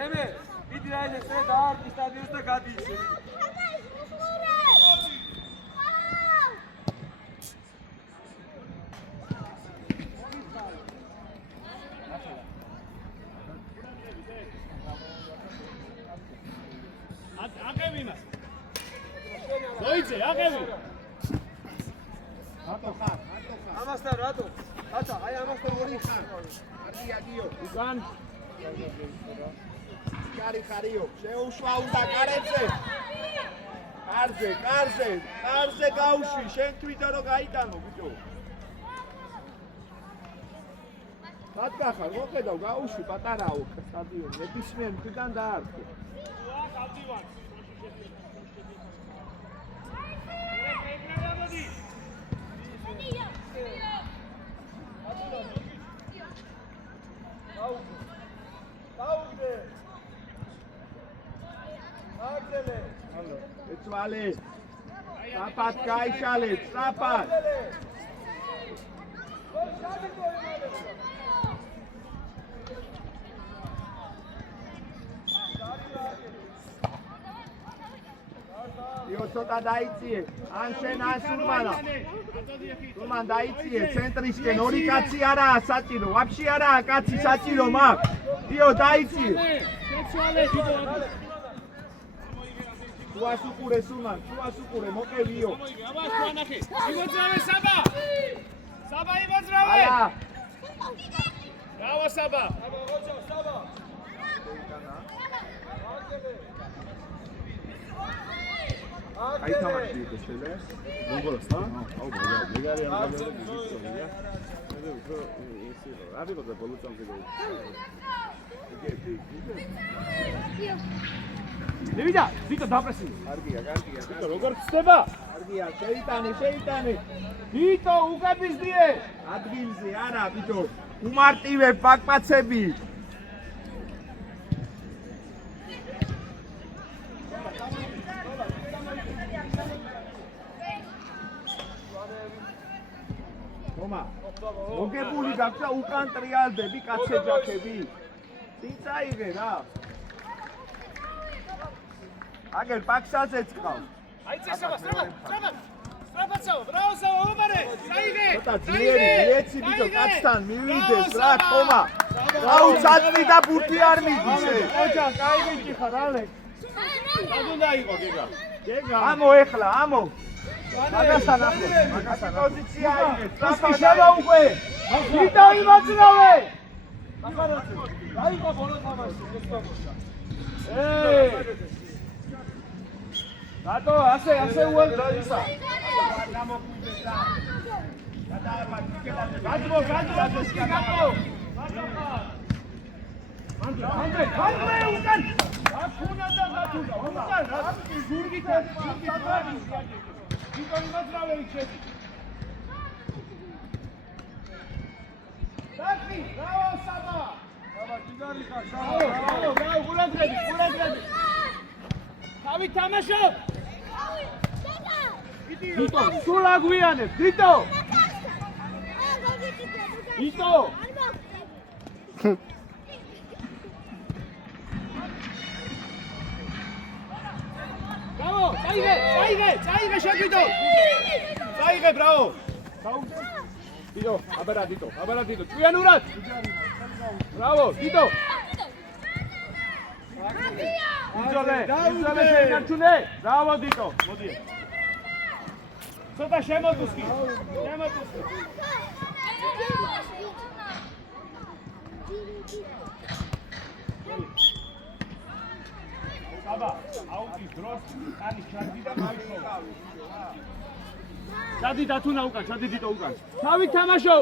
დემე, დიდი რაიზე წე დაარტყი სტადიონს და გადი ისე. აკევი მას. მოიცე, აკევი. რატო ხარ? ამასთან რატო? ატა, აი ამასთან ორი ხარ. ადიო. უკან. ხარიო. შეუშვა უნდა კარებზე. კარზე გაუშვი, შენ თვითონ რო გაიტანო, ბიჭო. ბატკახარ, მოხედავ, გაუშვი პატარაო სტადიონი, ნებისმიერ მხრიდან დაარტყი. გავდივარ. დაუგდე. აგდელე. ეცვალე. საფათ გაიშალე, საფათ. ცოტა დაიწიე, ან შენ ან სულმანა. სულმან დაიწიე, ცენტრისკენ ორი კაცი არაა საჭირო, ვაფშე არაა კაცი საჭირო მაქვს. დიო დაიწიე. შუას უყურე სულმან, შუას უყურე, მოყევიო. აბას ხანახე. იბოძრავე საბა. საბა იბოძრავე. ალა. დავა საბა. აბა ოჯა, საბა. აი თამაში იყო შელე. მოგოლას და? აუ მეგარი ამ გამერე გიწევია. მე უფრო ისე რა ვიყო და ბოლო წამზე გაიწევია. მივიდა, ვიტო დაპრესი. კარგია. ვიტო როგორ ხდება? კარგია, შეიტანე. ვიტო უკაბიზდიე. ადგილზე არა, ვიტო. უმარტივე პაკპაცები. ხომა. მოგებული გაქვს და უკან ტრიალდები კაცეჯახები. წიწაიღე რა. აგერ პაქსაზეც ყავს. აი წესება, სტრაფაცაო, ბრაუსაო, ომარე, საიღე. ცოტა ძლიერი, ეცი ბიჭო კაცთან მივიდეს რა, ხომა. აუ ცაწვი და ბურთი არ მიდის ე. ოჯა, კაი ბიჭი ხარ, ალექს. ადუნდა იყო გეგა. ამო ეხლა, ამო. მაგასთან პოზიცია იგეთ. ფასკი შევა უკვე. ვიტო იმოძრავე. ახალაცი. დაიყო ბოლო თამაში, გესწავლა. რატო ასე უელდა ისა? გამოგვიდეს და. გაძმო, სკი გაკო. მანდე, უკან. აკუნა და გათუნდა. უკან, რა ზურგით საწარი. ვიტო იმოძრავე იჩები. დაკი, რაო საბა. აბა ჯიგარი ხარ, რაო, გულაგრები. თავი თამაშო. ვიტო, სულ აგვიანებ, ვიტო. ვიტო. ბრავო, წაიღე შეგვიდო. წაიღე, ბრავო. ვიტო, აბარა ვიტო. წვიანურად. ბრავო, ვიტო. იძოლე შეინარჩუნე. ბრავო, ვიტო. მოდი. ცოტა შემოტუსკი. საბა, აუტის დროს კანი ჩადი და მაიქოვა. ჩადი დათუნა უკან, ჩადი დიტო უკან. თავი თამაშო.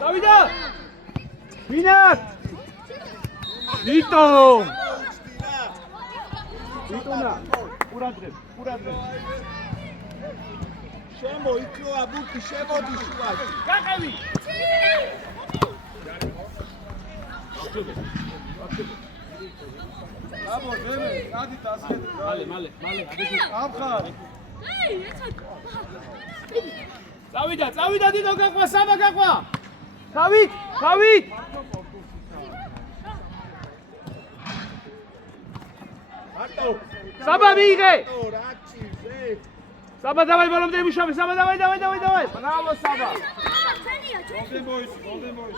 წავიდა. ვინათ? ვიტო. ვიტონა. ყურადღებ. შემოიქროა ბურთი, შემოდი შუაში. გაყევი. აბო დემე, გადი დასკეთ. მალე. ამხარ. წავიდა დიდო გაყვა, საბა გაყვა. თავით. მარტო. საბა მიიღე. რაჩიზე. საბა დავაი ბოლომდე იმუშავე. საბა დავაი. ბრავო საბა. Golden boys, golden boys.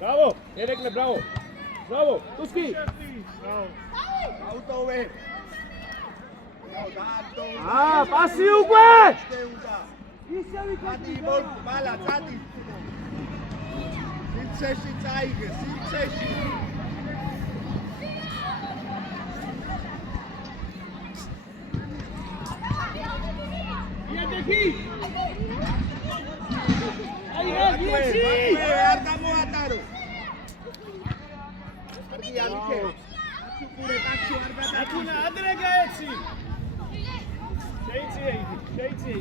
ბრავო, ერეკლე ბრავო. ბრავო, ტუსკი. აუტოვე. დაადო. პასი უკვე. ისევი ადი ბოლ ბალა წადი. სიცეში წაიგე, სიცეში. იადექი. აი, არ გამოატარო. ადი ალიქე. აცუკურე ტაქსი არ გადაჭინა. ადრე გაეცი. შეიცი.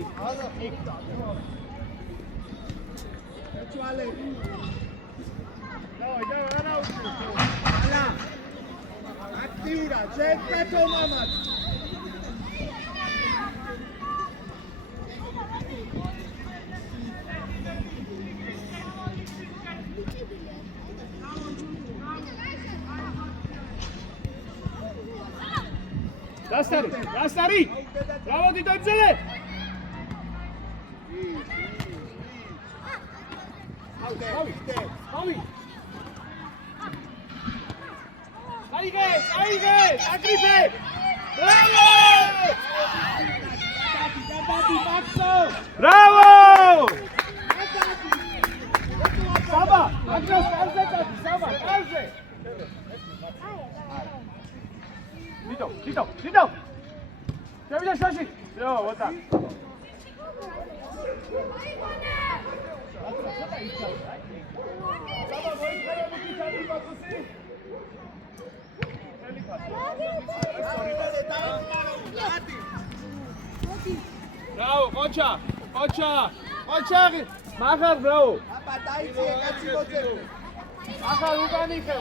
ეჩვალე. დავაი, არა უშო. ალა. აქტიურა, შეკეთო მამაც. დასტარი. ბრავო დიდო ძელე. ავი. აიგე, აკრიფე. ბრავო! ბრავო! საბა, აკრას კარზე წადი, საბა, კარზე. დიდო. შევიდა შაში. იო, ვატა. Bravo, Concha. Machar, bravo. აბა დაიწიე კაცი მოწევი. Machar, Luganike.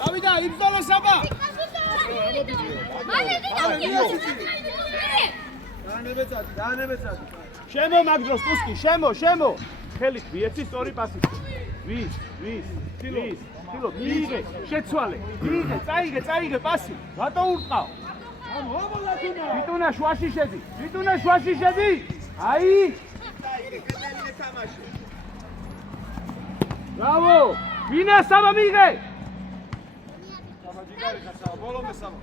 Davida, იბრძოლო საბა. დაანებეცადი. შემო მაგდროს ტუსკი, შემო. ხელით ვიეცი სწორი პასი. ვის? თილო, მიიღე, შეცვალე. მიიღე, წაიღე პასი. რატო ურტყავ? ვიტუნა შუაში შედი. აი! დაიგე, კეთილი თამაში. ბრავო! ვინა საბა მიიღე? სამაჯიკარი ხასა, ბოლომდე სამა.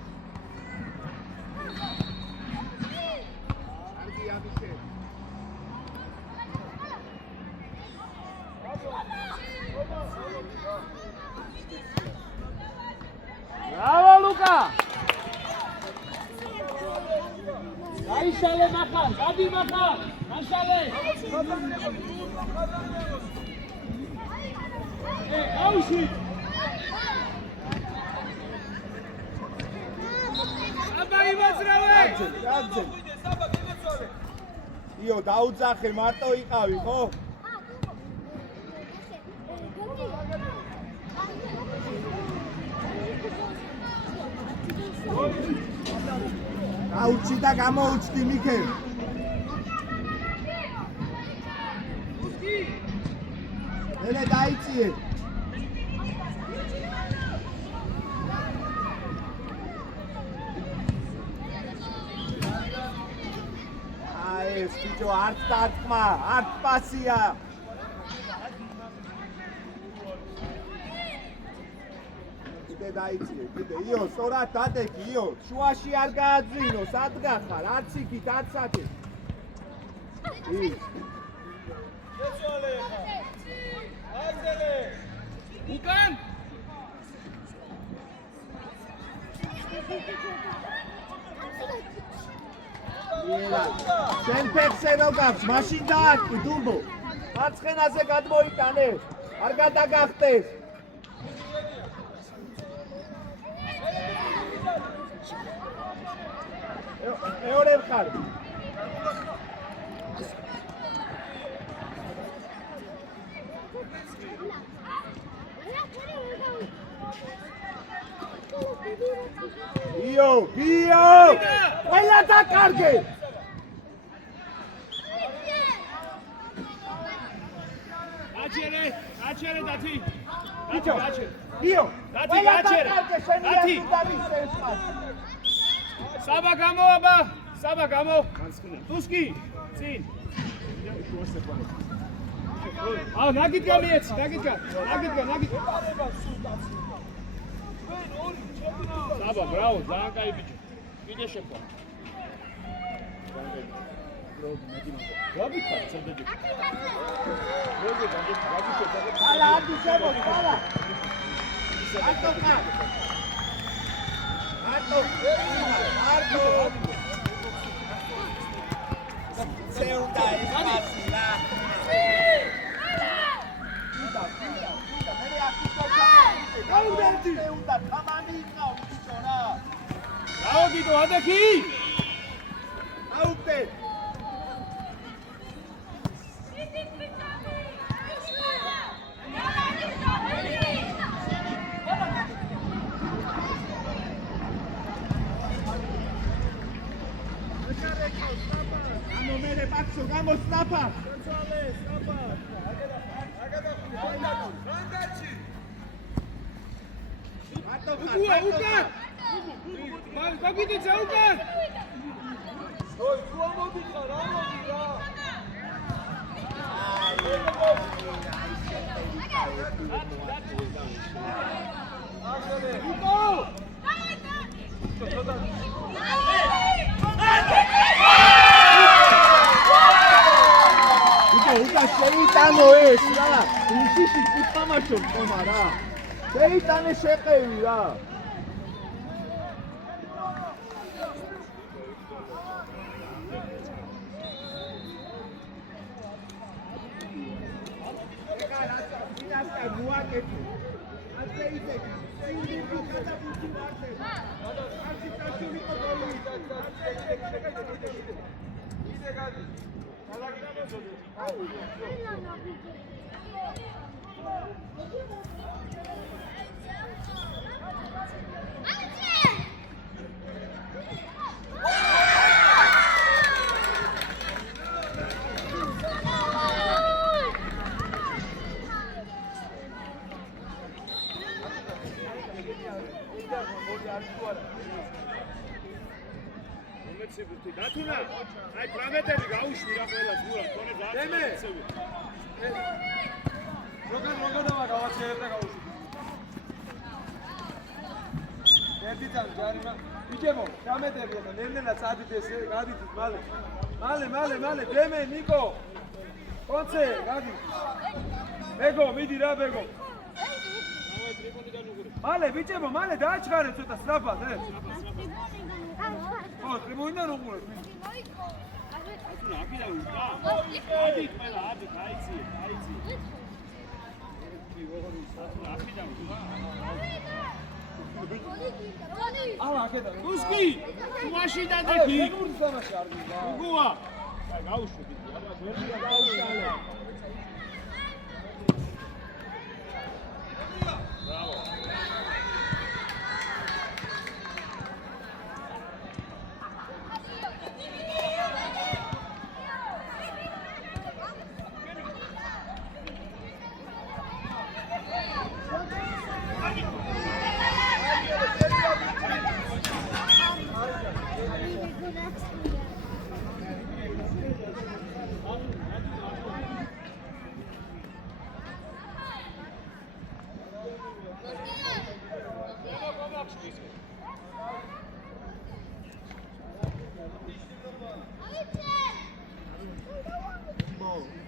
არგი ამიშე. ბრავო ლუკა! გაიშალე მახარ, გადი მახარ, გაშალე! აუში! აბა იმაძრავე! გაძე. იო, დაუძახე, მარტო იყავი, ხო? გაუჩი და გამოუჩდი მიქე. ელე დაიწიე. ეს ბიჭო არც დარტყმა, არც პასია. კიდე დაიწიე, იო, სწორად დადექი, იო, შუაში არ გააძვინო, სად გახარ, არც იქით, არც აქეთ. შეცვალე ხა. აგზელე. უკან! იელა, შენ ფეხზე რო გაქვს, მაშინ დააკი, დუბო. მარცხენაზე გადმოიტანე, არ გადაგახტეს. მეორე მხარ. იო, ყველა დაკარგე. გაჩერე დათი. ბიჭო, დიო. დათი გაჩერე. დათი. საბა გამოაბა. საბა გამო. ტუსკი. წინ. ნაგიდგა მიეცი, ნაგიდგა. საბა, ბრავო, ძალიან კაი ბიჭო. კიდე შეფვა. გაბიქარ ცოდები. ალა, ადი შემო, ალა. არტო. Seunda espasila. Seunda, tamami ikao bichona. Bravo Guido, anda aqui. Aute. Maxo, vamos, Snapa! უკან შეიტანო ეს რა უსიში თამაშობ ხომა რა შეიტანე შეყევი რა ეხლა რაცა ფინასკა მოაკეთე ასე ისე სინდი გადაბუჩი ვარდე არცი წასული ყოლი ისე გადი დათუნა, აი 18-ები გაუშვი რა ყველა ზურა, თორე დააწევი. როგორ გავაჩერებ და გავუშვი. ერთი წამი ჯარიმა. ბიჭებო, 18-ები ახლა ნელ-ნელა წადით ესე, გადიდით მალე, დემე, ნიკო. კონცე, გადი. ბეგო, მიდი რა ბეგო. მალე ბიჭებო, მალე დააჩქარეთ ცოტა სწრაფად, ხო, ტრიბუნიდან უყურეთ. აკიდა უკა. ადი ყველა, აიცი. აკიდა უკა. ალა აკედა. ტუსკი. უაში დადექი. გურს თამაში არ გიგა. უგუა. აი გაუშვი. ვერდია გაუშალე. Bravo.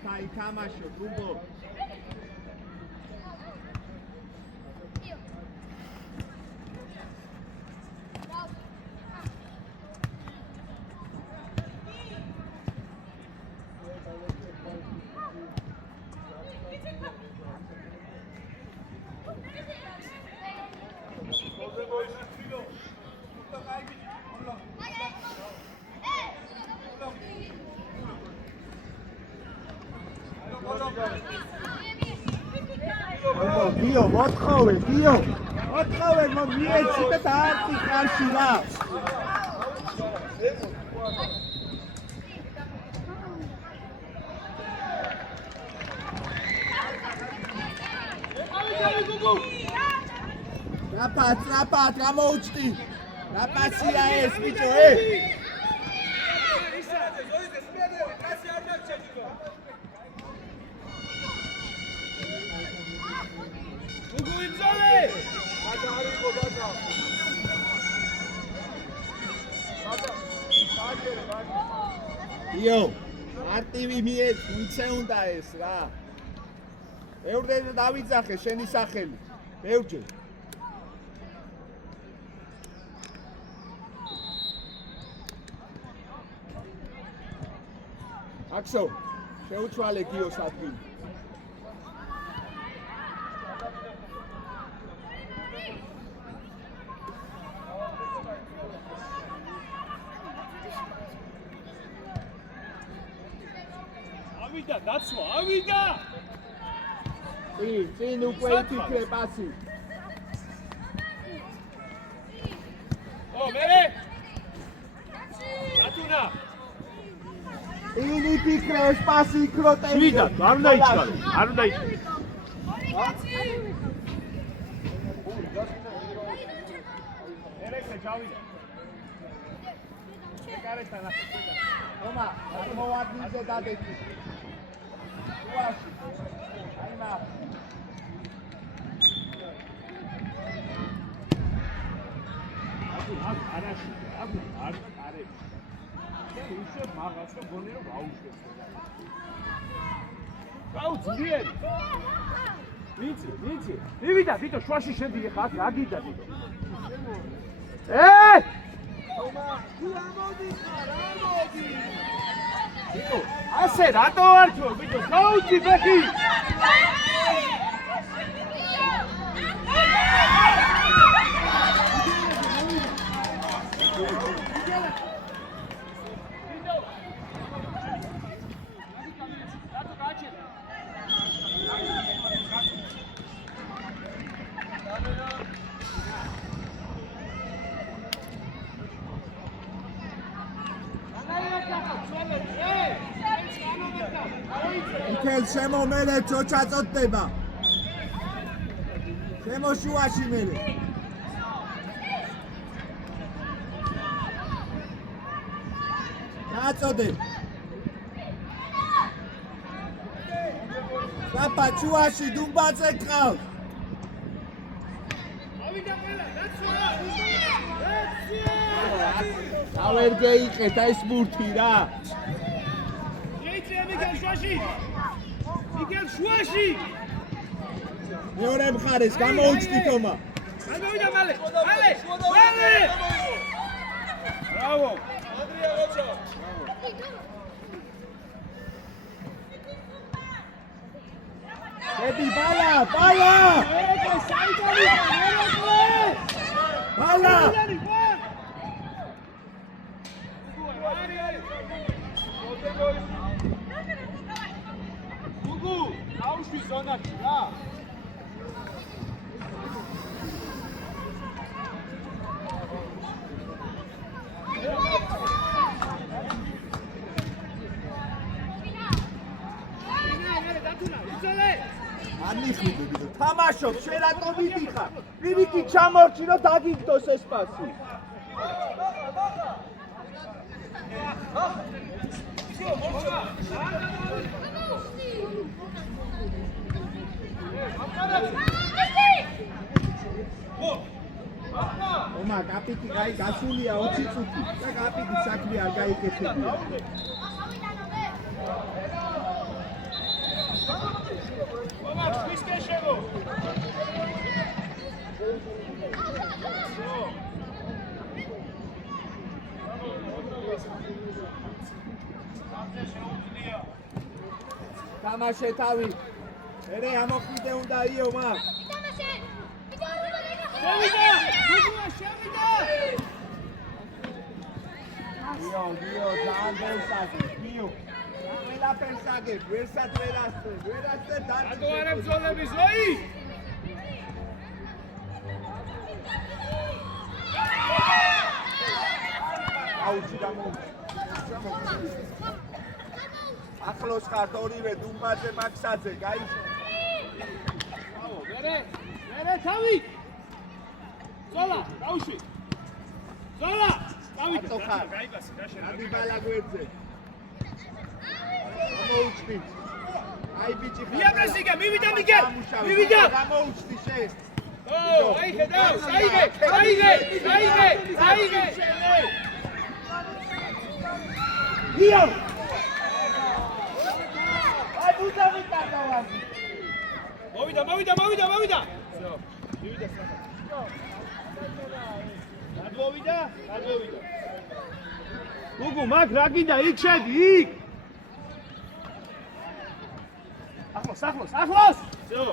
Kai Kamasho, Rumbo. Dio, მოთხოვე, მიეცი და დაარტყი კარში რა. Strapāt, გამოუჩტი. რა პასია ეს ბიჭო, იო, მარტივი მიცე უნდა ეს რა. ბევრჯერ დავიძახე შენი სახელი. ბევრჯერ. აქსო, შეუცვალე გიოს ადგილი. ავიდა დაცვა, ავიდა! წინ უკვე იფიქრე პასი. მერე! დათუნა! წინ იფიქრე ეს პასი იქროტე. შვიდა, არ უნდა იჩქარო, არ უნდა იჩქარო. ერექე ჩავიდა. ეკარესთან ახლა. ომა, მოვადგინე დადექი. უაში. აიმა. არაში, არ არის. უშევ მაგას და გონი რომ გაუშვებს. გაუძლიერი. ვიცი. მივიდა თვითონ შვაში შედიე ხარ, რა გიდა თვითონ. ომა, თუ ამოდი ხარ, ამოდი. თვითონ ასე რატო არ ჩო, თვითონ გაუძი ბეხი. იქელ შემომელე ჩოჩა წოდდება. შემოშუაში მელე. გაწოდე. საპა ჩუაში დუმბაძე ყავს. ავიდა ყველა, დაცვა! დავერგე იყეთ ეს ბურთი რა. შეიძლება მიგელ შვაში! მიგელ შვაში! მეორე მხარეს გამოუჩტით ომა. გამოვიდა მალე! ბრავო! ანდრია როჩა. ედი ბალა! ერეკლე საიტანი! ბალა! გუგუ, აუშვი ზონაში რა. ამიხვიდე ბიჭო, თამაშობ, შენ რატო მიდიხარ? პირიქი ჩამორჩი რომ დაგიგდოს ეს პასი. ომა, კაპიტი აი გასულია 20 წუთი და კაპიტი საქმე არ გაიკეთებია. ომა, ვისკე შევო. თამაშე თავი. ერე ამოხვიდე უნდა იო მა. შევიდა! გუგუა შევიდა! იო, ძალიან ბევრსაგებ, იო. ყველაფერს აგებ, ვერსაც ვერასწრებ დაწი. რატო არ ებრძოლები ზოი? აუჩი გამოუჩი. ახლოს ხართ ორივე დუმბაძე მაქსაძე, გაიჩ. მერე არა თავი ზოლა დაუშვი ზოლა დავით ხარ გაიგასი დაშენ ადი ბალაგვერდზე გამოუჩდი აი ბიჭი მიაბრესიგა მივიდა მიგერ მივიდა გამოუჩდი შენ ო აი ხედავ საიგე მია აი ბუდა ვიტანავაზი მოვიდა всё მივიდა გადმოვიდა გუგუ მაგ რა გინდა იქ შედი იქ ახლოს всё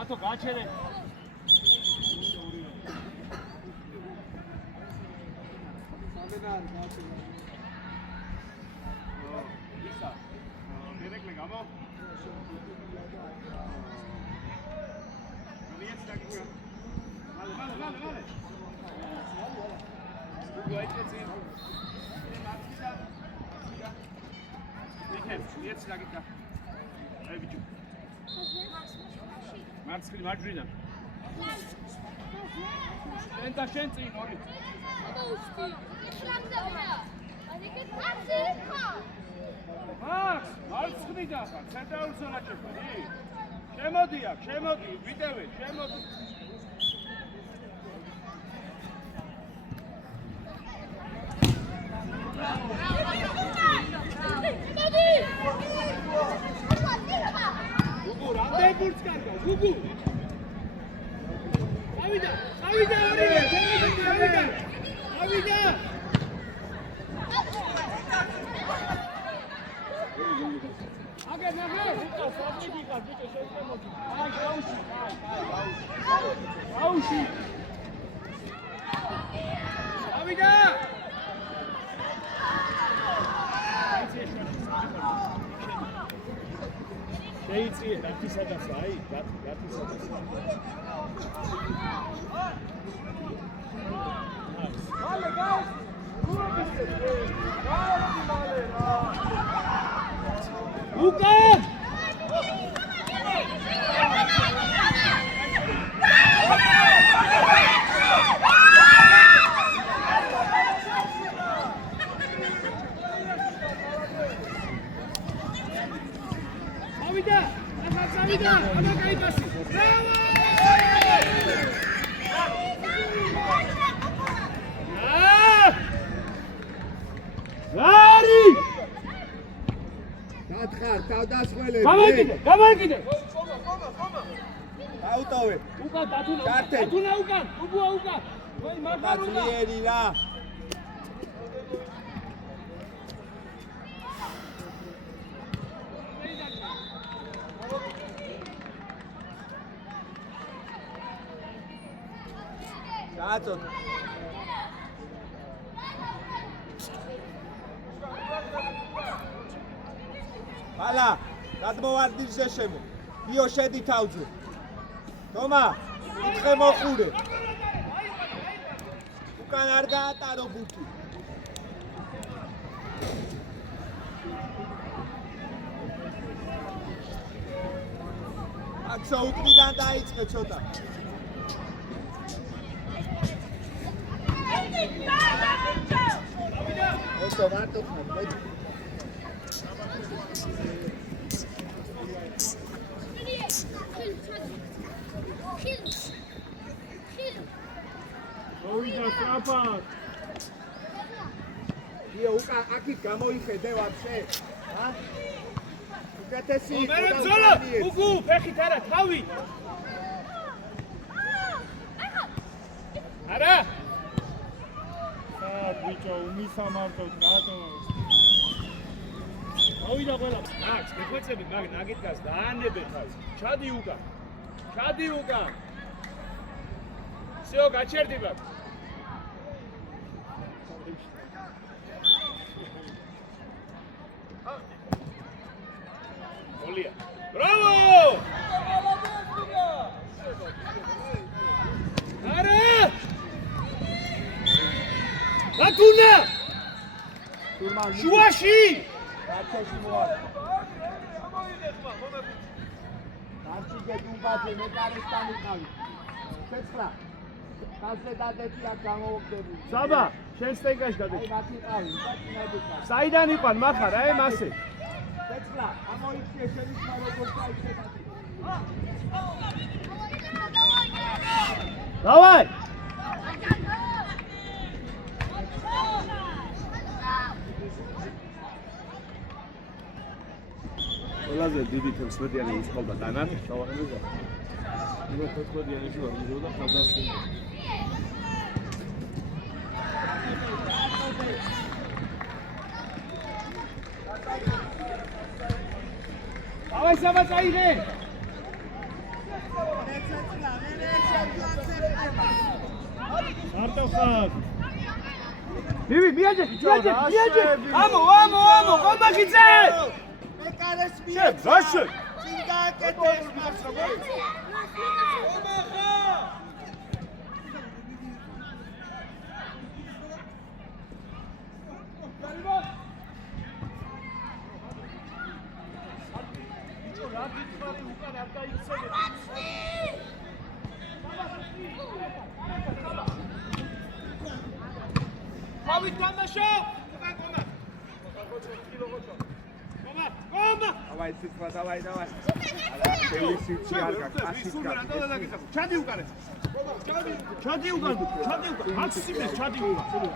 ათო გაჩერე ისა დირექტლი გამო მიეც დაგიკა მალე უგუაიჭეცი მიეც დაგიკა აი ბიჭო მარცხნივ მარჯვენა შენ წინ ორი მაქს მარცხნიდან ხარ ცენტრალურ ზონაში ხარ შემოდი ვიტევე შემოდი გუგუ რამდენი ბურთს კარგავს გუგუ ავიდა აგე ნახე საფიდი ხარ ბიჭო შემოდი აი გაუში ავიდა შეიძლება დაფისადაც აი დაფისადაც მალე გაუს უკან Avida, აბა გაიგასი. ბრავო! გარი! გათხარ, თავდასხმელები. გამარგიდე. აუტოვე. უკან დათუნა უკან, უბუა უკან. ვაი მაგარ უკან. დათლიერი რა. Gazzo. Hala, გადმოვარდი შეშემო. იო შედი თავზე. თომა, უთხრე მოხურე. უკან არ გაატარო ბუთი. აქსო უკრიდან დაიწყე ცოტა. Esto va a tocar. Oida trapa. Io uka aquí გამოიხედე ვაფშე. ა? უკეთესი იყო. მერე ზოლა, უგუ, ფეხით არა, თავი. არა? ბიჭო, უმისამართოდ რატო? ავიდა ყველა. აქ, გეხვეწები, მაგ ნაგით გას დაანებე თავს. ჩადი უკან. всё, გაჩერდი ბაბ. ოლია. ბრავო! არა! Turman. შუაში! Karteşi muat. Karşıge Dumbaze Mekanistan iqavi. Cecra. Kazle dadeti ak gamovogdebuli. საბა, შენ სტენკაში გადი. Ai mati iqavi, აკინებიკა. საიდან იყვან მახარ, აი მასე. Cecra, amoiție შენიშნა როგორ წაიქცეთ. დავაი! ყველაზე დიდი 11-იანი უსწავლდა დანარ, დავაღებდა. იყო 14-იანი შუა მიდოდა ხალხასკენ. დავაი საბა წაიღე! არტო ხარ! მივი, მიაჯე! ამო, ყომახიძე! შენ, რაშენ? Давай, Cecra, давай. ჩადი უკან. მაქსიმეს ჩადი უკან.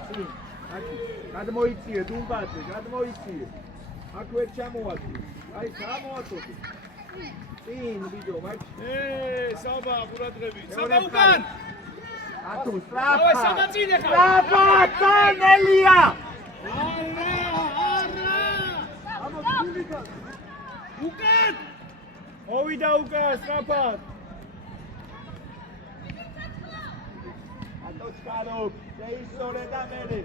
გადმოიწიე Dumbaze, გადმოიწიე. აქ ვერ ჩამოვადი. აი, გამოაწოდე. წინ ვიდეო, მაჩ. საბა, ყურადღები. საბა უკან. ატუ, დავაი, საბა წინ ეხა. სტრაფა, კანელია. უკან! მოვიდა უკან, სწრაფად. ატო ჩქარო, შეისწორე და მერე.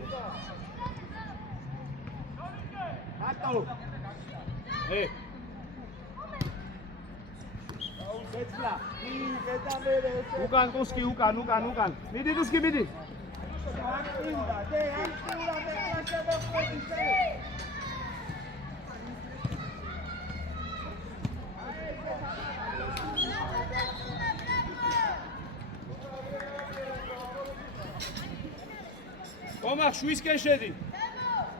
ატო. Cecra, მიდე და მერე. უკან კუსკი, უკან. მიდი კუსკი, მიდი. ამტიუდა, მე კლასებოხდე. ყომახ შვისკენ შედი.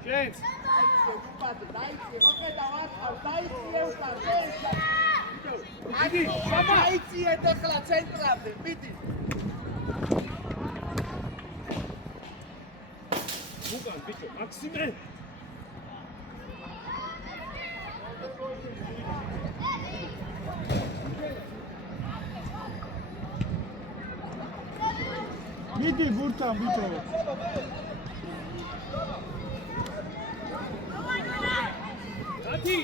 შენც. დაიწყე, მოხედა ვარცხავ, დაიწყე უკან, მიდი, საბა. დაიწყე ეხლა ცენტრამდე, მიდი. უკან, ბიჭო, მაქსიმე. მიდი ბურთან, ბიჭო. ათი.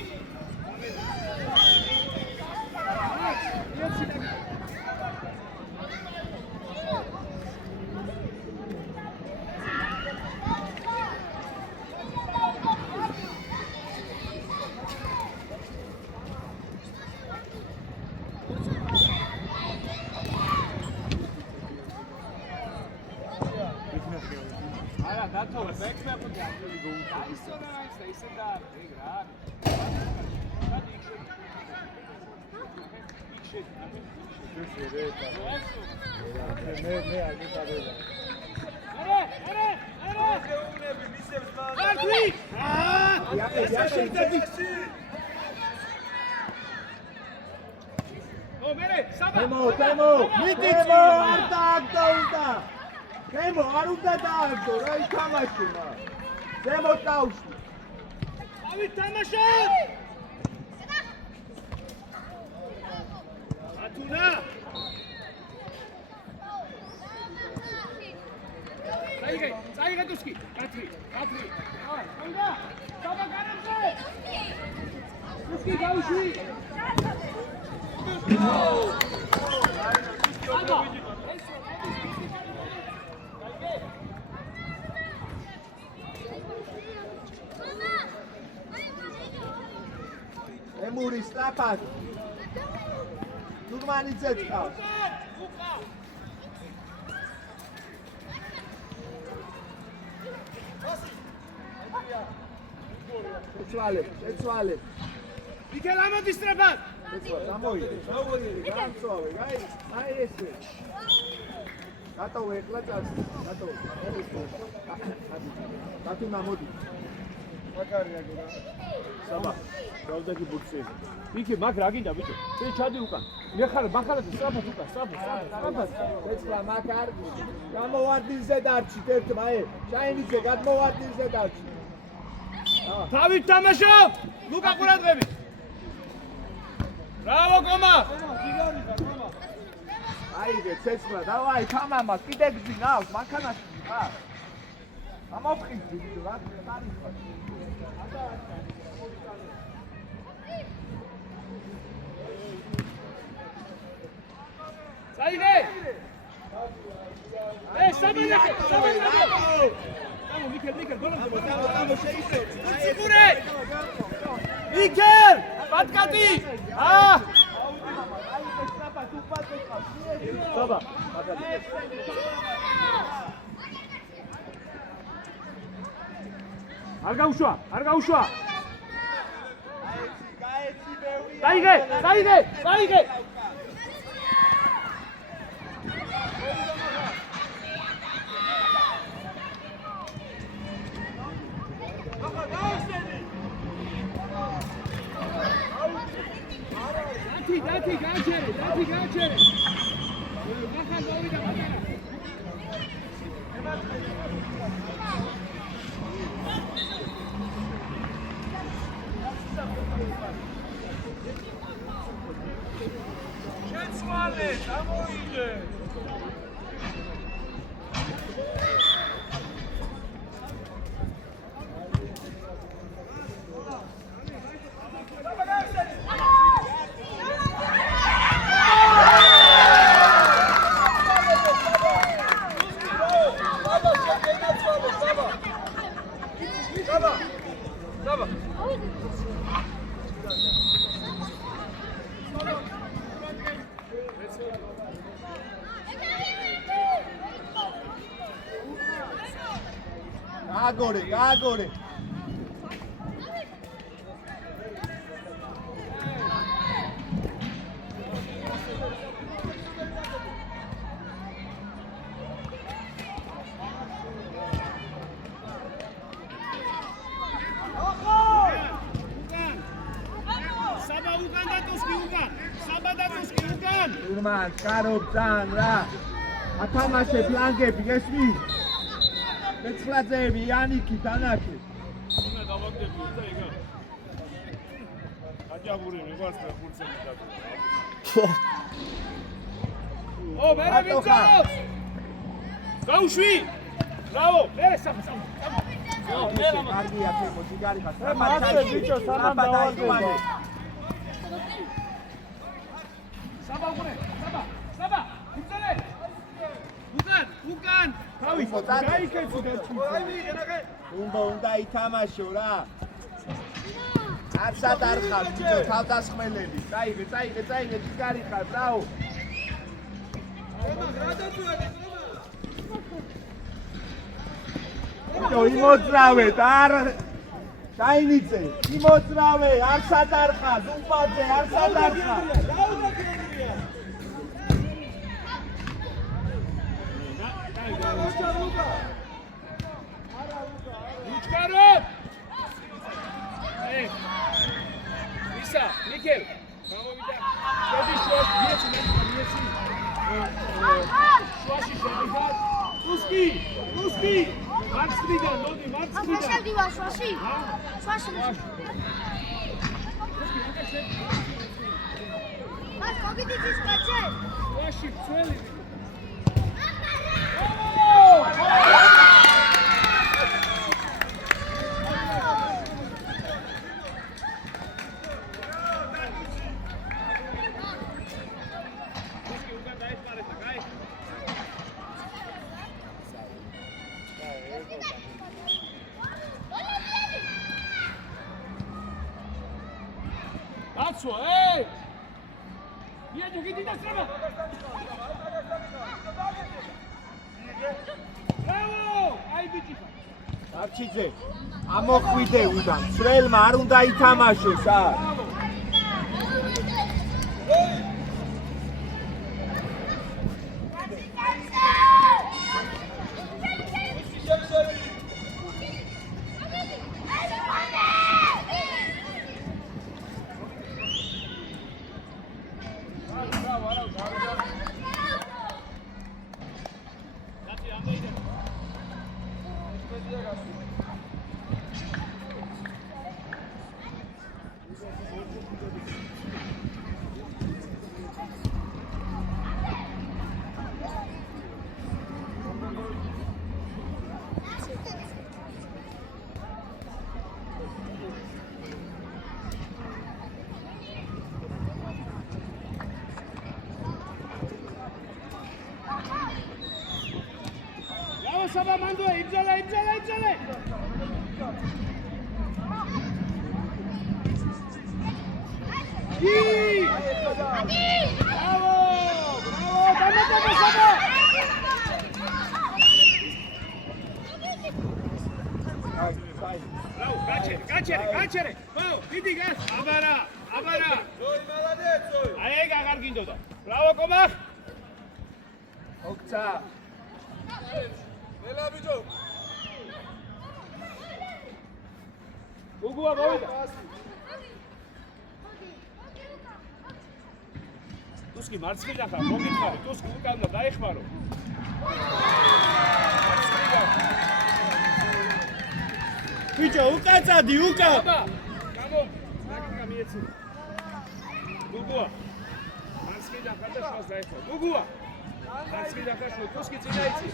არა, დათოვე, მექნა ხუთი ახლები გოუჩა. აისონა მაინც და ისე და ეგ რა. დადი იქ შედი. მე აგიტარელა. არა. გეუნები მისებს მან. არტვი! იაპე. ო მერე, საბა. დემო. მიდი არ დააგდაუნდა. დემო არ უნდა დააგდო, რა ითამაშება. დემო ტაუში. ავი თამაშო! ათუნა! წაიღე დუსკი, კათრი. აუნდა! საბა გარემზე! დუსკი გაუშვი! საბა! ემური სწრაფად. ნურმანიძე წავს. ეცვალე. მიქელ ამოდი სტრაფად. გამოიდე, გამწოვე, აი ესე. გატოვე ეხლა წარს, გატოვე. გატიმა მოდი. მაგარია გორა. საბა, გავდაგი ბურცი. იქე მაგ რა გინდა ბიჭო? შენ ჩადი უკან. მეხარე, მახარად სტრაფად უკან, სტრაფად. ეცვა მაგარ. გამოვარდინზე დარჩით ერთმა, შაინიძე გადმოვარდინზე დარჩით. თავით თამაშო! ლუკა ყურადღები. ბრავო კომა! აიგე, ცეცხლა, დავაი, თამამა, კიდე გძინავს, მანქანაში ხარ. ამოფხიზდი, რა თარიღო. საიდე! საბანაკე! მიქელ, ბოლომდე შეისწორ. ციხურე! მიქელ! პატკატი! საბა, არ გაუშვა. გაიგე! დათი გააჩერე. მახან მოვიდა მაგარა. შეცვალე, ამოიდე. გააგორე. ურმან, კარობ ძალიან რა. ათამაშე ფლანგები, გესმის? მეცლაძეები, იანიკი, დანაკი. უნდა დავაგდები და იგა. აჯაბური მიგვარს და ხურცები დაგო. მერე ვიცავს! გაუშვი! ბრავო! მერე სამ. კარგია, თემო, სიგარი ხარ. მათე ბიჭო, სანამ დავაგდები. საბა, უწელე! უკან! თავის გაიქეცი და უნდა ითამაშო რა. არცად არ ხარ ბიჭო, თავდასხმელები. წაიღე, სიგარი ხარ, ბრავო. ბიჭო, იმოძრავეთ, არ შაინიძე, იმოძრავე, არცად არ ხარ, დუმბაძე, არცად არ ხარ. უჩქარებ! ისა, მიქელ! გამოვიდა. შედი შუაში, მიეცი. შუაში შევიდა. უსკი! მარცხნიდან, მოდი, მარცხნიდან. შევდივა შუაში? შუაში. მას მოგიდიძის კაცე? შუაში, წველი. That's what, hey! Vieni, che ti dà strada! Bravo! Hai vincito! არჩიძე ამოხვიდე უდან ცრელმა არ უნდა ითამაშოს არ Saba mando, ibzale. Bravo, dame Saba. Bravo, gacere. Bravo, vidi gas. Abara. Zoi, молодец, Zoi. Ai, gagargindoda. Bravo, Komach. ოქცა Vela bijo. Gugua გავიდა. Tuski მარცხნიდან ხარ, მოგითხარი, Tuski უკან და დაეხმარო. ბიჭო უკაცადი უკა გამო, საკითხა მიეცი. Gugua. მარცხნიდან ხარ და შავს დაეხმარო. Gugua. მარცხნიდან ხარ, Tuski წინა იცი.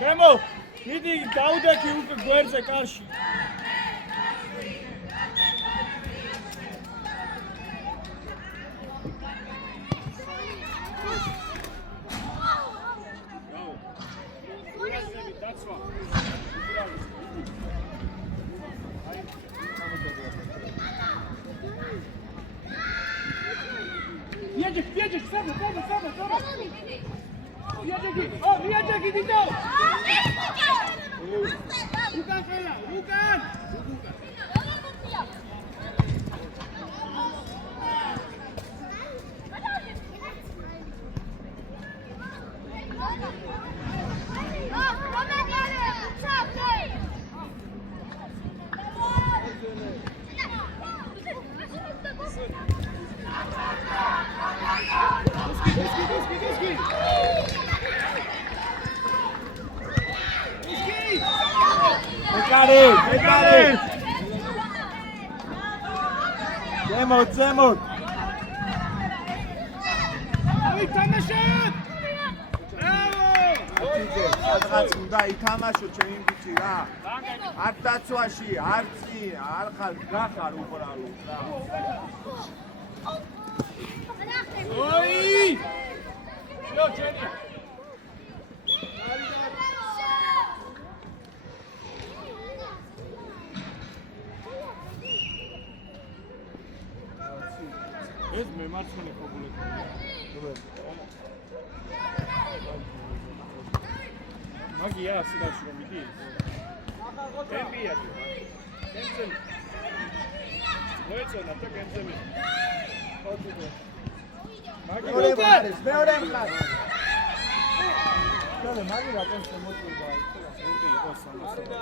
გემო დიდი დაუდექი უკვე გვერდზე კარში Jedziesz, sama. Jedziesz, Dito! Łukan, fela, Łukan! Tuski! ეკარე ზემოთ აი თამაშობ! Bravo! სადღაც უნდა ითამაშო ჩემი ბიჭი რა არ დაცვაში არ წინ არ ხარ გახარ უბრალოდ რა Oi! Yo, Jenny! ეს მე მარცხნე ქობულები. მაგია სიდაში რომ მიდის. ტემპია. ტემპზე. მოეწონა და ტემპზე. მეორე მხარეს ჩალე მაგი რა კონს მოწვება ეს იყო 300.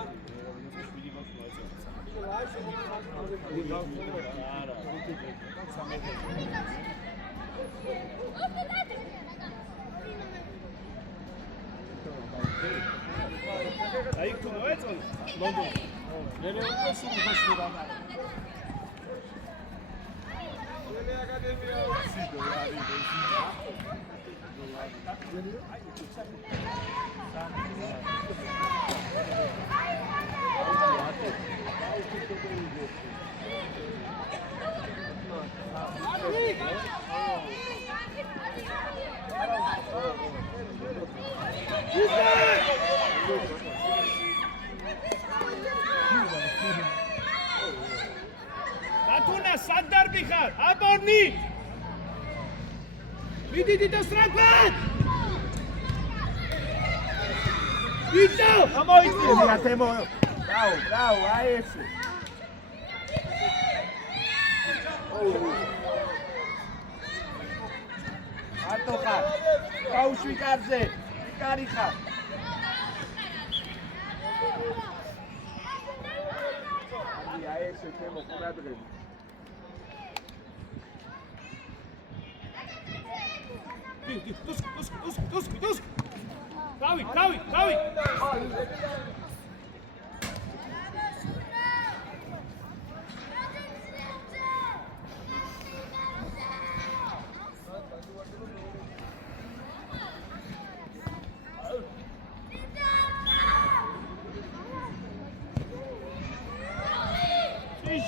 აი თუ მოეწონა ლონდონი. მე უკვე სულ ხაშურა. Vele academia. Batuna, Sandar Bihar, Aborni! დიდ სწრაფად! იცო! გამოიწვია თემო. ბრავო, აი ესე. არტო ხარ. გაუშვი კარზე. კარი ხარ. აი ესე თემო ყურადღები. დუსკ. დავი.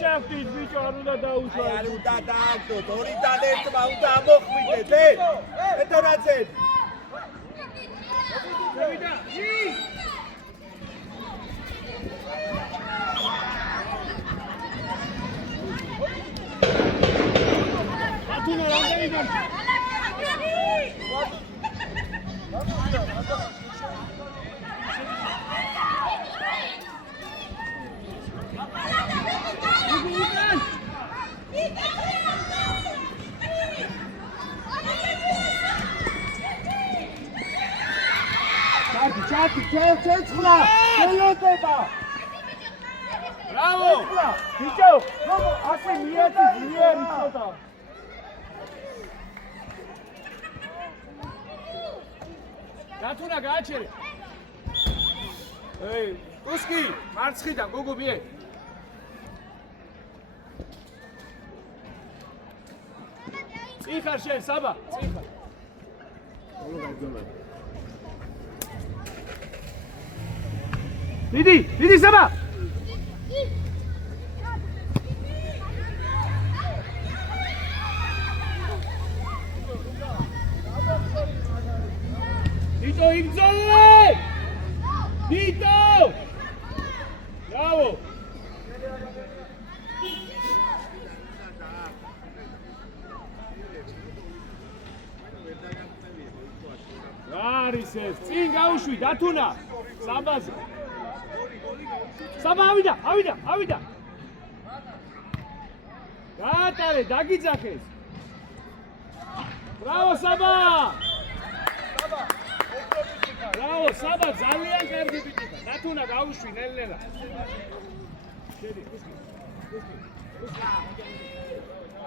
შაფტის ბიჭო არ უნდა დაუშვა. არ უნდა დააგდოთ. 2-დან 1-მა უნდა ამოხვიდეთ, ეთორაცეთ. შევიდა. ათუნა რამდენი დარჩა? ჩათი, ცეცხლა, ელოდება. ბრავო! ბიჭო, ასე მიეცი ძლიერი ცოტა. დათუნა გააჩერე. ტუსკი, მარცხიდან გოგო ბიე. წიხარ შენ, საბა, წიხარ. დიდი საბა. დიტო იბრძოლე! დიტო! ბრავო! არის ეს? წინ გაუშვი დათუნა. საბაზე. საბა ავიდა. გაატარე, დაგიძახეს. ბრავო საბა! ბრავო საბა, ძალიან კარგი ბიჭია. დათუნა გაუშვი ნელ-ნელა. შედი,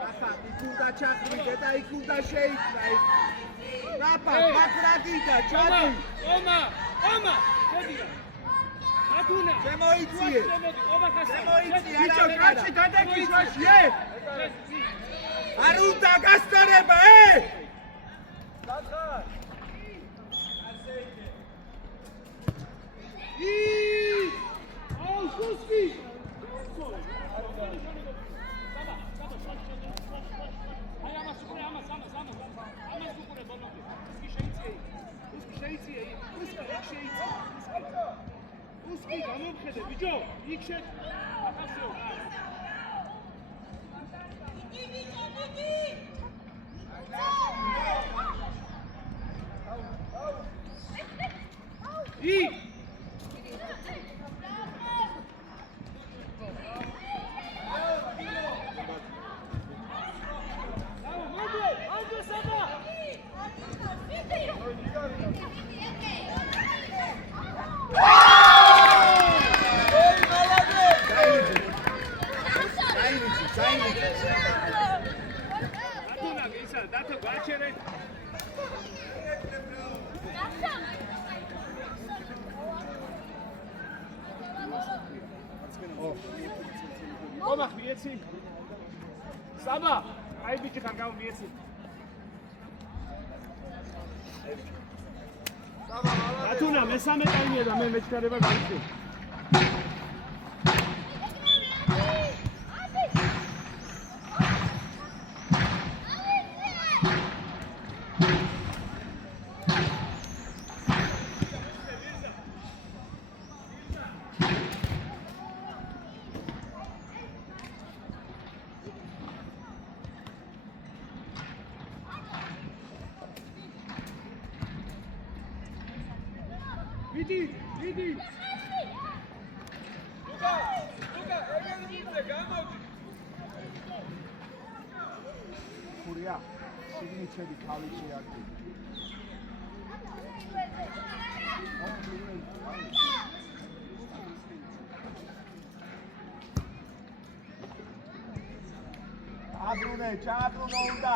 ახლა იქ უნდა ჩახვიდე და იქ უნდა შეიქმნა ეს. რაფა, მაკრაგიდა, ჩადი. ომა, შედი. დათუნა, შემოიწიე. შემოიწიე, ბიჭო, კაცი გადაგიშვაშიე. არ უნდა გასწორება, დათხარ. Shuski! Saba, ai bici kan gaun bieci. Atuna, mesame taimia da me mechkareba gaitsi. ვიდი ლუკა ეგრე ვიდე გამოდი ხურია სიგნიჩები თავისი აქვს ჩააბრუნე უნდა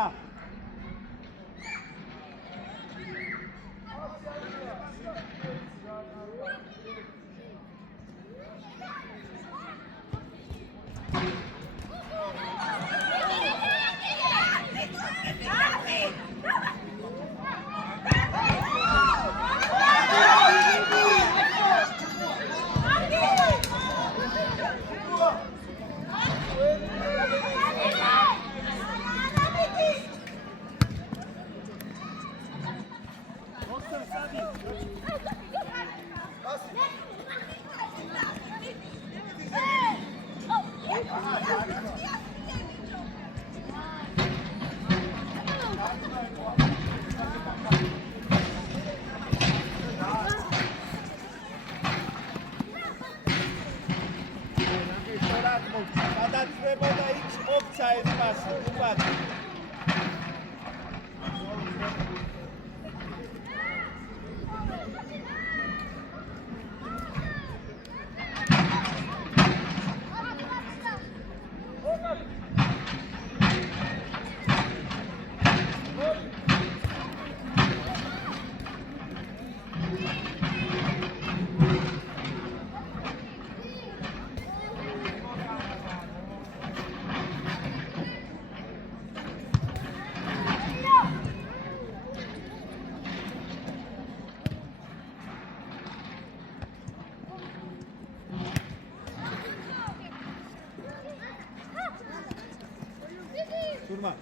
Turma.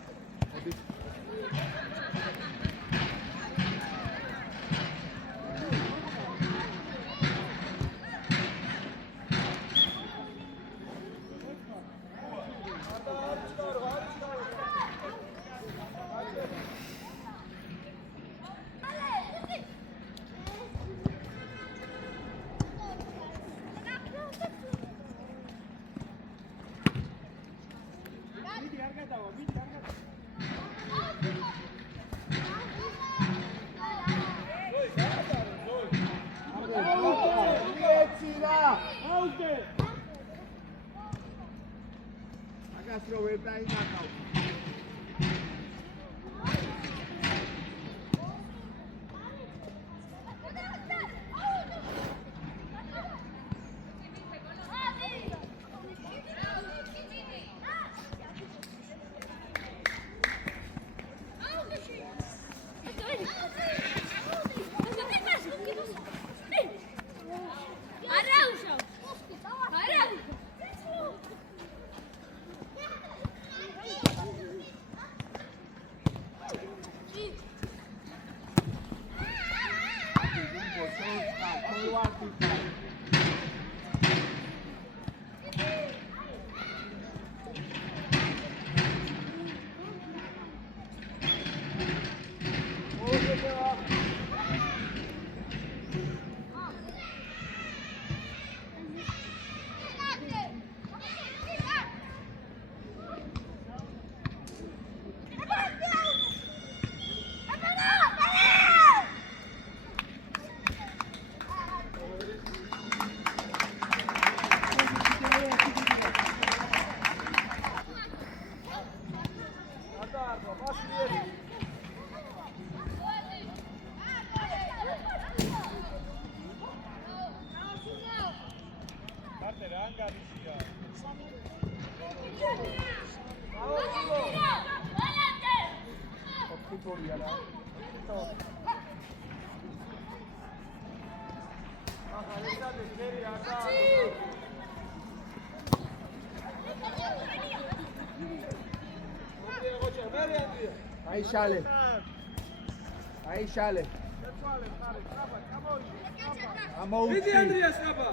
Aishale. ვიდი ანდრიას ხაბა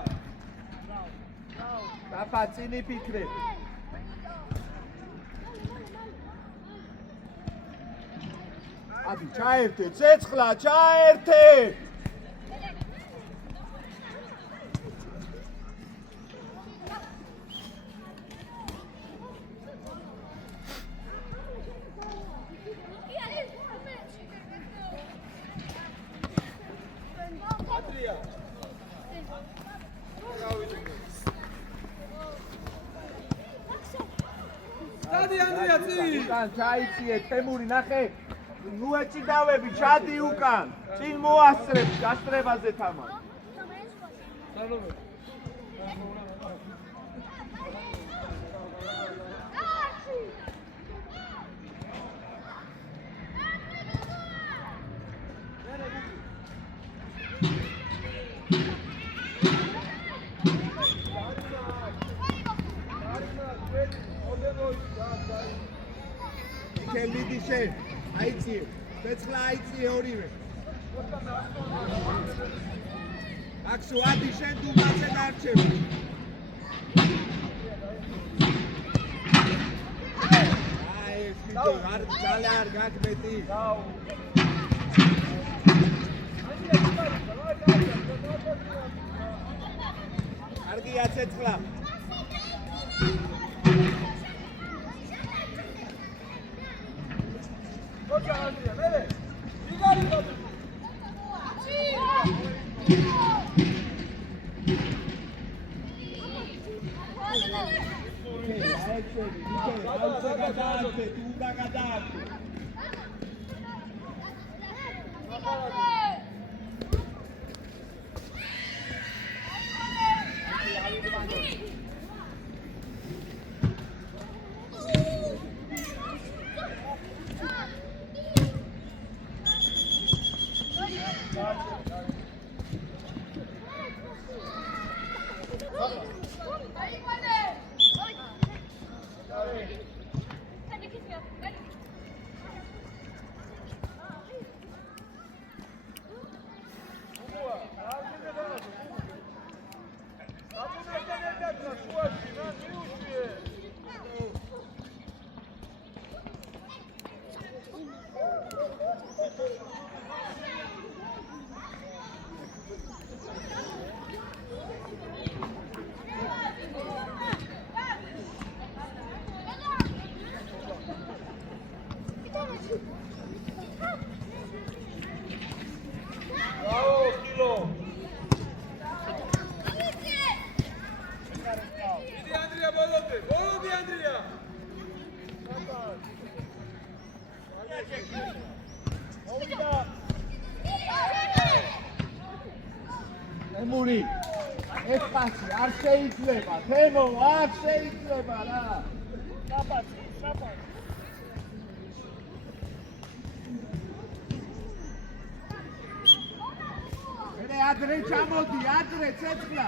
დაფა წინი ფიქრე აბი ჩაერთე ცეცხლა ჩაერთე უკან ჩაიციე თემური ნახე ნუ ეჭიდავები ჩადი უკან წინ მოასწრებ გასწრებაზე თამარ მიდიშე აიციე ცეცხლა აიციე ორივე აქსუ ადი შენ დუმაცე დარჩევ აი ეს ვიდეო არ ძალე არ გაგმეტი კარგია ცეცხლა თემური ეს პასი არ შეიძლება თემო არ შეიძლება რა საფათი მე ადრე ჩამოდი ადრე ცეცხლა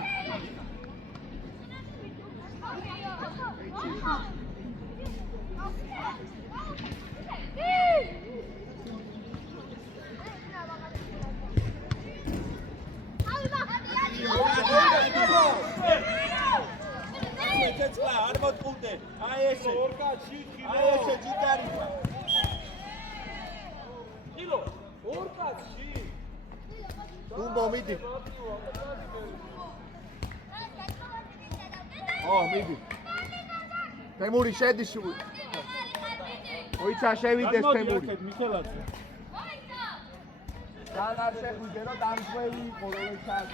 ცეცხლა არ მოტყუნდე აი ესე ორკაცი აი ესე ჯიტარი კილო ორკაცი უმბო მიდი მიდი თემური შედი ოიცა შევიდეს თემური მიხელაძე ძალიან არ შეხვიდე რომ დამშველი იყო რომ ეჩას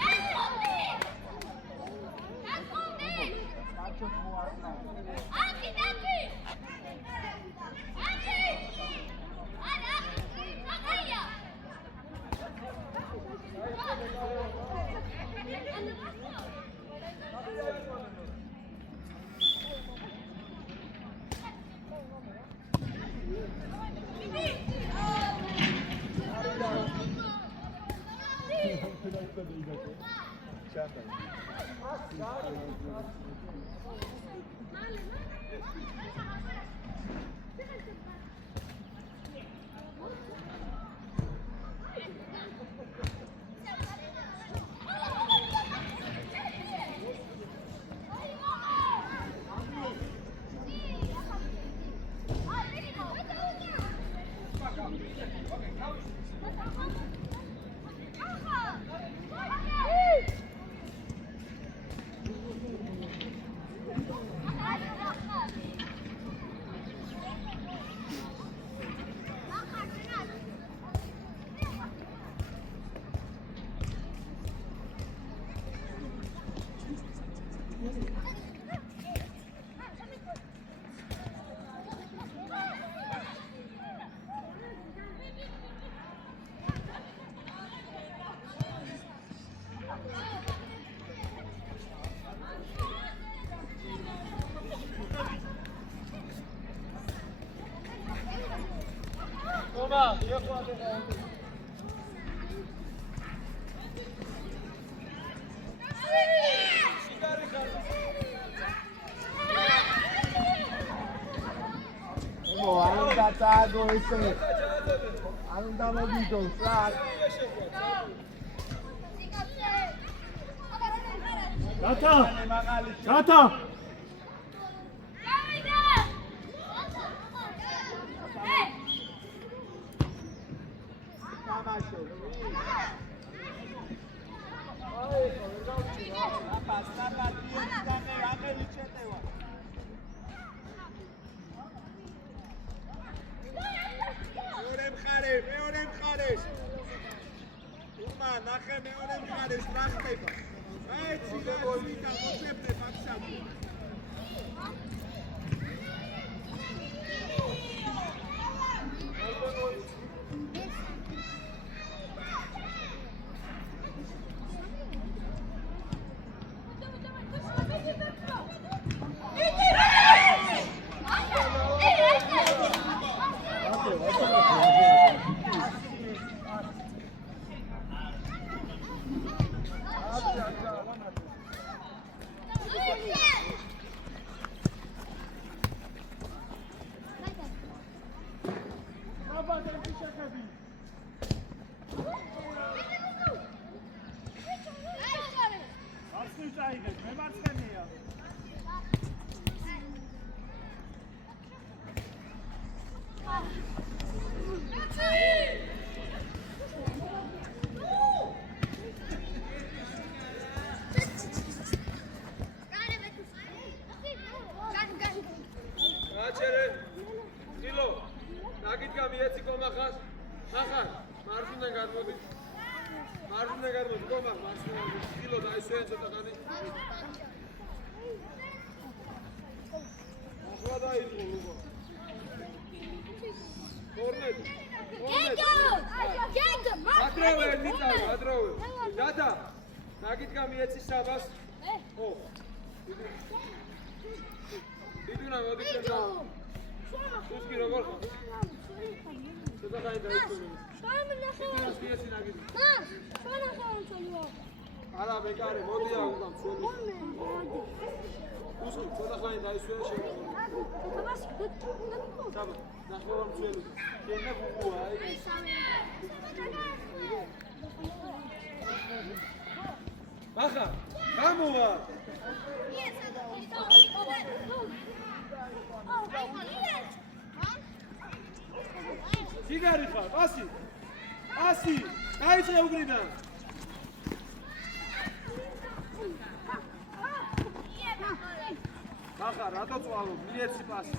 წააგო ესე. არ უნდა მოგიდოს რა. გათა! გათა! თამაშო. მეორე მხარეს. ურმა ნახე მეორე მხარეს რა ხდება. ეცი გოლიდან მოწებდე ფაქსაბი. არა მეკარე მოდი აღგან ცოლი. უსკი ცოტა ხანი დაისვერა შეიძლება. დაბა ნახევარ მცველი. შენდა გუგუა აი. ბახა გამოვა. სიგარი ხარ, ასი. ასი. დაიწე უგრიდან. ბახა რატო წვალო? მიეცი პასი.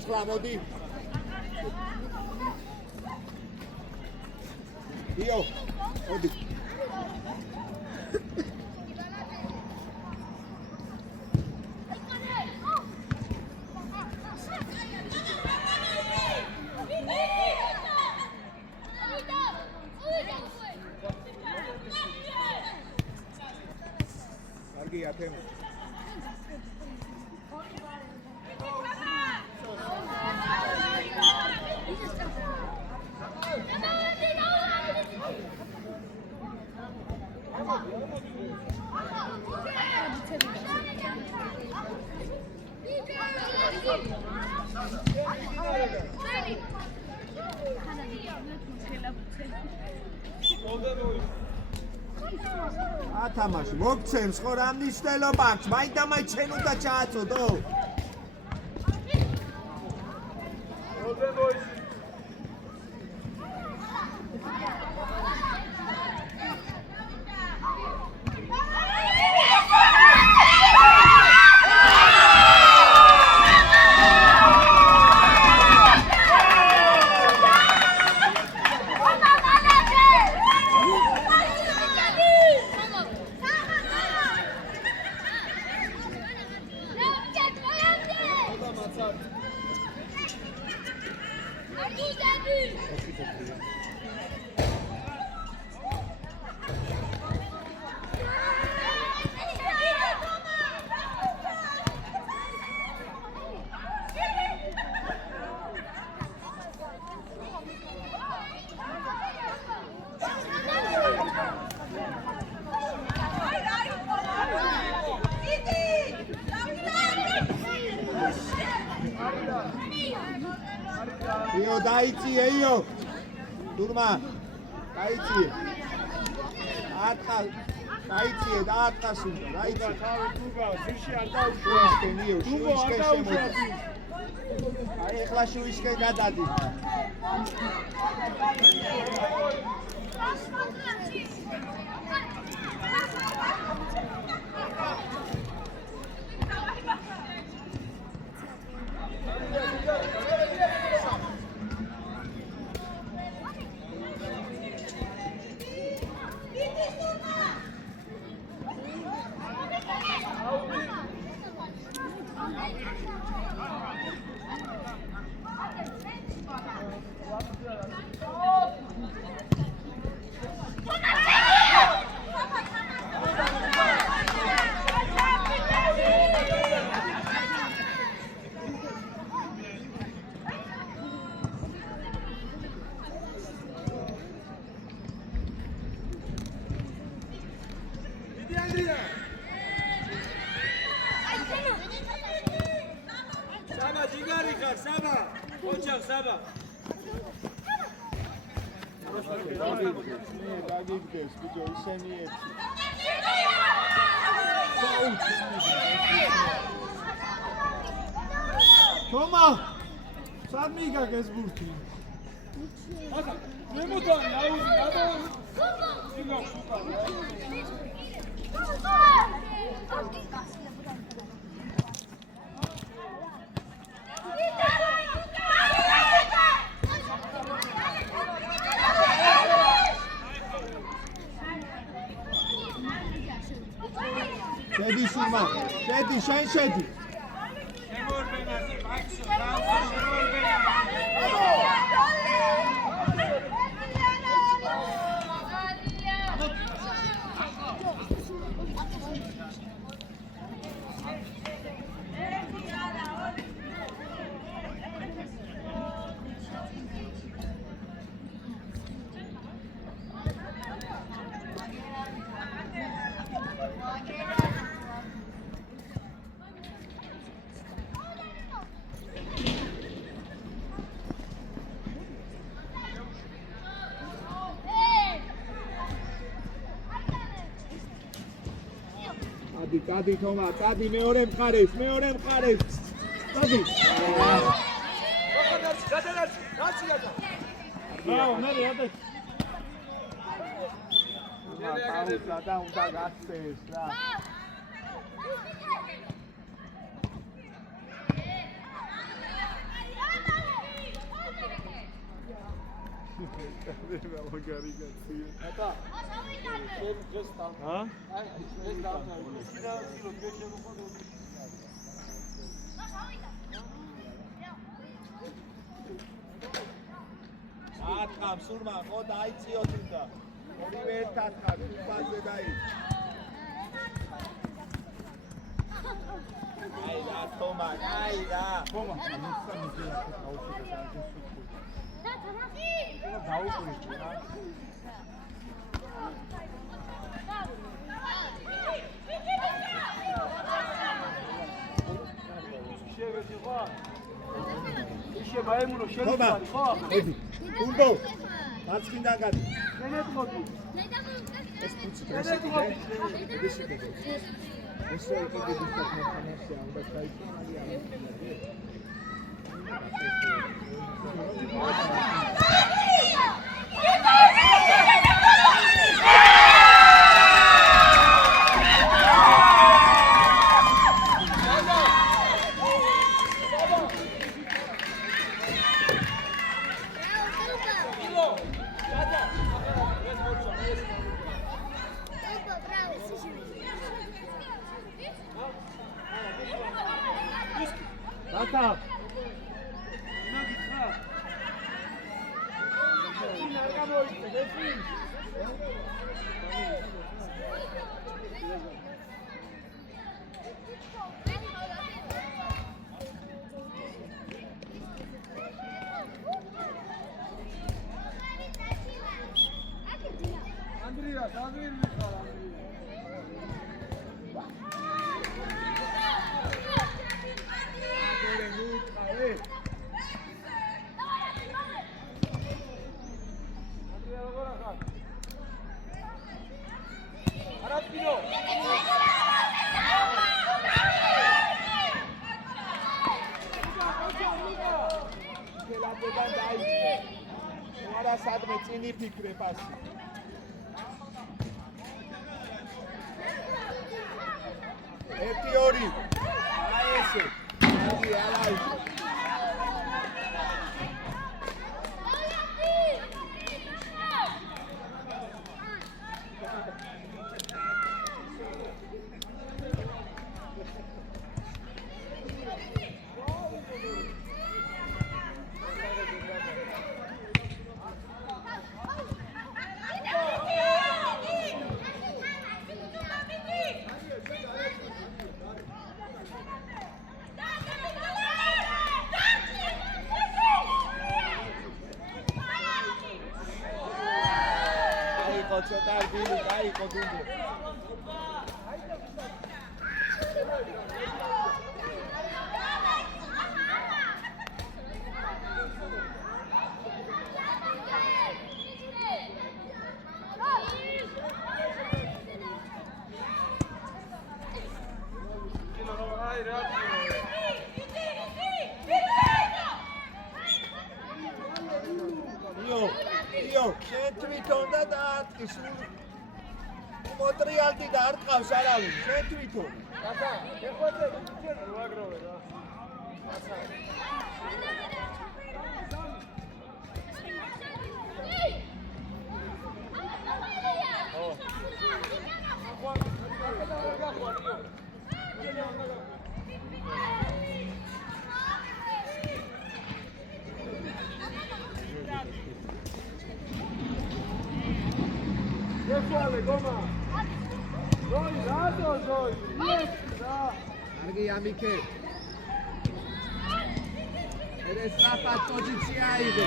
ცხრა მოდი. იო, მოდი. კარგია თემო. ათამაში მოგცემს ხო რა მნიშვნელობა აქვს? მაინდა-მაინც შენ უნდა ჩააწოდო. იო დაიწიე იო დურმა დაიწიე დაიწიე დაატყასი დაიწიე თავი თუგა ძირში არ დაუშვა შენიო შუისკენ შემოდი აი ეხლა შუისკენ გადადი Saba, jigari khar, Saba. Ochak, Saba. დაგიგდეს ბიჭო ისენი ერთი თომა სად მიგაგეს ბურთი Aka, nemutan, nauzi, nado. Sigo, suka. შედი შურმა შედი შენ შედი Შემორბენაზე, მაქსო, შემორბენაზე. კადი თომა კადი მეორე მხარეს კადი და უნდა გასცეს რა ატა ეს და ჰა? ეს და სიდა სილო გეშე მოყოლო ათხამ სურმა ხო დაიციოთ უნდა ორივე ერთ ათხამ თუბაზე დაიც აი რა თომა აი რა თომა შევედი ხო? ისე მაემუნო შევედი ხო? გუნდო მარცხნიდან გადი ნენეთ მოდი ეს ფუცი ნენეთ მოდი ეს იყო დისკუსია უნდა დაიწყო ატა იმაგი ხარ ინა გამოიწე გესმი ანდრია დაგვირვი ხარ სადმე წინი ფიქრე პასი ერთი ორი აი ესე აი არა ცოტა გული დაიყო გუნდო შენ თვითონ და დაატკი სულ მოტრიალდი და არ ყავს არავინ შენ თვითონ ატა ეხოთე ვიჩერ ვაგროვე რა გომა ზოი რატო ზოი ეს რა კარგი ამიქე ეს საფათ პოზიცია იღე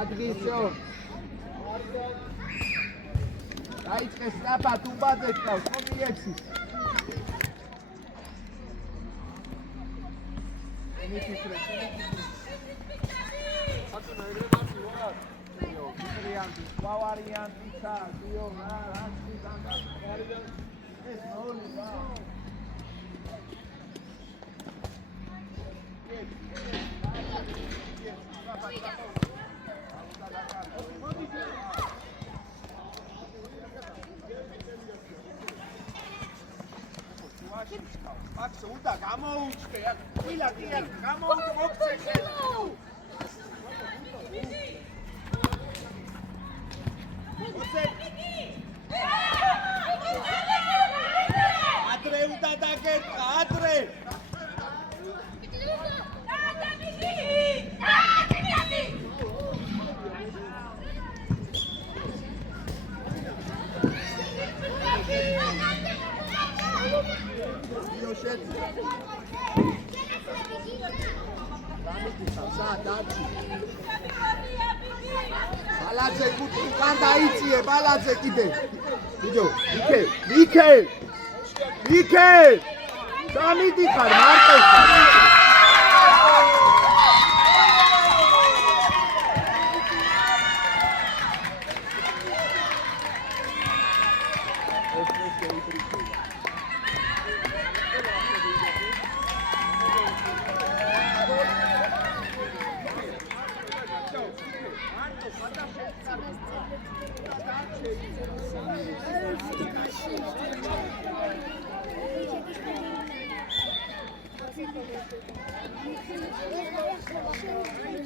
ადგილსო დაიწყე საფათ უბადე ყავს კომიექსი მიფიქრე ატუნა ეგრე მარტი ვარ ვარიანტი, ვარიანტი ცა, დიო, რა, რაცი განგა. ეს ნოლი რა. მაქსო, უნდა გამოუჩნე, ყველა კი გამოუჩნე, მოქცე. ადრე უნდა დაგერტყა, ადრე. ბალაძე უკან დაიწიე, ბალაძე კიდე. ბიჭო, მიქელ. დამიდი ხარ, მარტო ხარ. Thank you.